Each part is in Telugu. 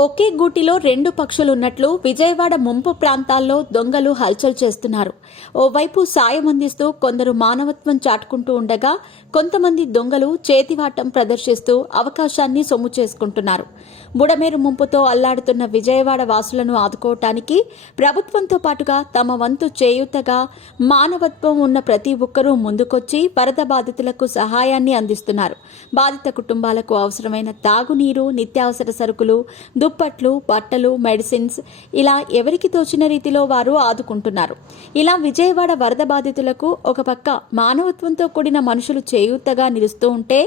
ఒకే గూటిలో రెండు పక్షులున్నట్లు విజయవాడ ముంపు ప్రాంతాల్లో దొంగలు హల్చల్ చేస్తున్నారు. ఓవైపు సాయం అందిస్తూ కొందరు మానవత్వం చాటుకుంటూ ఉండగా, కొంతమంది దొంగలు చేతివాటం ప్రదర్శిస్తూ అవకాశాన్ని సొమ్ము చేసుకుంటున్నారు. బుడమేరు ముంపుతో అల్లాడుతున్న విజయవాడ వాసులను ఆదుకోవటానికి ప్రభుత్వంతో పాటుగా తమ వంతు చేయూతగా మానవత్వం ఉన్న ప్రతి ఒక్కరూ ముందుకొచ్చి వరద బాధితులకు సహాయాన్ని అందిస్తున్నారు. బాధిత కుటుంబాలకు అవసరమైన తాగునీరు, నిత్యావసర సరుకులు, దుప్పట్లు, బట్టలు, మెడిసిన్స్ ఇలా ఎవరికి తోచిన రీతిలో వారు ఆదుకుంటున్నారు. ఇలా విజయవాడ వరద బాధితులకు ఒక పక్క మానవత్వంతో కూడిన మనుషులు చేయూతగా నిలుస్తూ ఉంటే,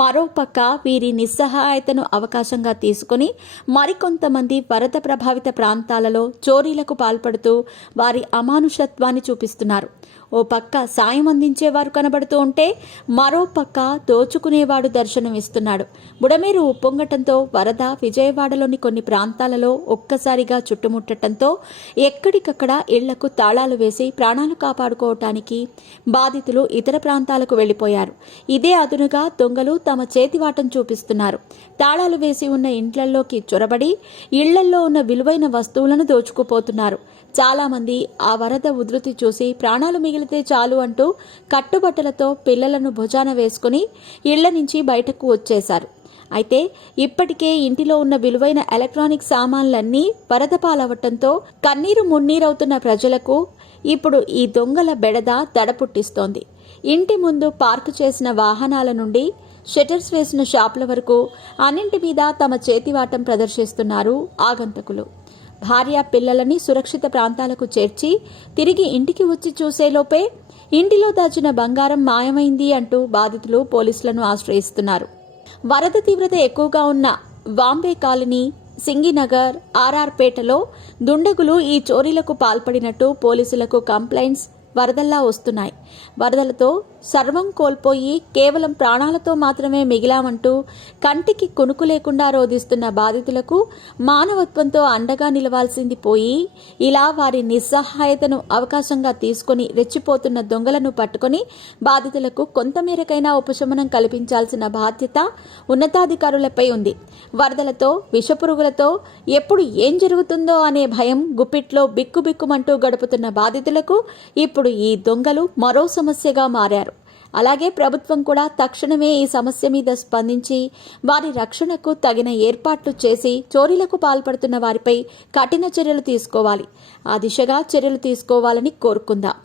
మరో పక్క వీరి నిస్సహాయతను అవకాశంగా తీసుకుని మరికొంతమంది వరద ప్రభావిత ప్రాంతాలలో చోరీలకు పాల్పడుతూ వారి అమానుషత్వాన్ని చూపిస్తున్నారు. ఓ పక్క సాయం అందించేవారు కనబడుతూ ఉంటే, మరో పక్క దోచుకునేవాడు దర్శనమిస్తున్నాడు. బుడమేరు ఉప్పొంగటంతో వరద విజయవాడలోని కొన్ని ప్రాంతాలలో ఒక్కసారిగా చుట్టుముట్టడంతో ఎక్కడికక్కడ ఇళ్లకు తాళాలు వేసి ప్రాణాలు కాపాడుకోవటానికి బాధితులు ఇతర ప్రాంతాలకు వెళ్లిపోయారు. ఇదే అదునుగా దొంగలు తమ చేతివాటం చూపిస్తున్నారు. తాళాలు వేసి ఉన్న ఇంట్లల్లోకి చొరబడి ఇళ్లల్లో ఉన్న విలువైన వస్తువులను దోచుకుపోతున్నారు. చాలా మంది ఆ వరద ఉధృతి చూసి ప్రాణాలు మిగిలితే చాలు అంటూ కట్టుబట్టలతో పిల్లలను భుజాన వేసుకుని ఇళ్ల నుంచి బయటకు వచ్చేశారు. అయితే ఇప్పటికే ఇంటిలో ఉన్న విలువైన ఎలక్ట్రానిక్ సామాన్లన్నీ వరద పాలవటంతో కన్నీరు మున్నీరవుతున్న ప్రజలకు ఇప్పుడు ఈ దొంగల బెడద దడ పుట్టిస్తోంది. ఇంటి ముందు పార్కు చేసిన వాహనాల నుండి షట్టర్స్ వేసిన షాపుల వరకు అన్నింటి మీద తమ చేతివాటం ప్రదర్శిస్తున్నారు ఆగంతకులు. భార్య పిల్లలని సురక్షిత ప్రాంతాలకు చేర్చి తిరిగి ఇంటికి వచ్చి చూసేలోపే ఇంటిలో దాచిన బంగారం మాయమైంది అంటూ బాధితులు పోలీసులను ఆశ్రయిస్తున్నారు. వరద తీవ్రత ఎక్కువగా ఉన్న వాంబే కాలనీ, సింగినగర్, ఆర్ఆర్పేటలో దుండగులు ఈ చోరీలకు పాల్పడినట్టు పోలీసులకు కంప్లైంట్స్ వరదల్లా వస్తున్నాయి. వరదలతో సర్వం కోల్పోయి కేవలం ప్రాణాలతో మాత్రమే మిగిలామంటూ కంటికి కునుకు లేకుండా రోధిస్తున్న బాధితులకు మానవత్వంతో అండగా నిలవాల్సింది పోయి, ఇలా వారి నిస్సహాయతను అవకాశంగా తీసుకుని రెచ్చిపోతున్న దొంగలను పట్టుకుని బాధితులకు కొంతమేరకైనా ఉపశమనం కల్పించాల్సిన బాధ్యత ఉన్నతాధికారులపై ఉంది. వరదలతో, విషపురుగులతో ఎప్పుడు ఏం జరుగుతుందో అనే భయం గుప్పిట్లో బిక్కుబిక్కుమంటూ గడుపుతున్న బాధితులకు ఇప్పుడు ఈ దొంగలు మరో సమస్యగా మారారు. అలాగే ప్రభుత్వం కూడా తక్షణమే ఈ సమస్య మీద స్పందించి వారి రక్షణకు తగిన ఏర్పాట్లు చేసి చోరీలకు పాల్పడుతున్న వారిపై కఠిన చర్యలు తీసుకోవాలి. ఆ దిశగా చర్యలు తీసుకోవాలని కోరుకుందాం.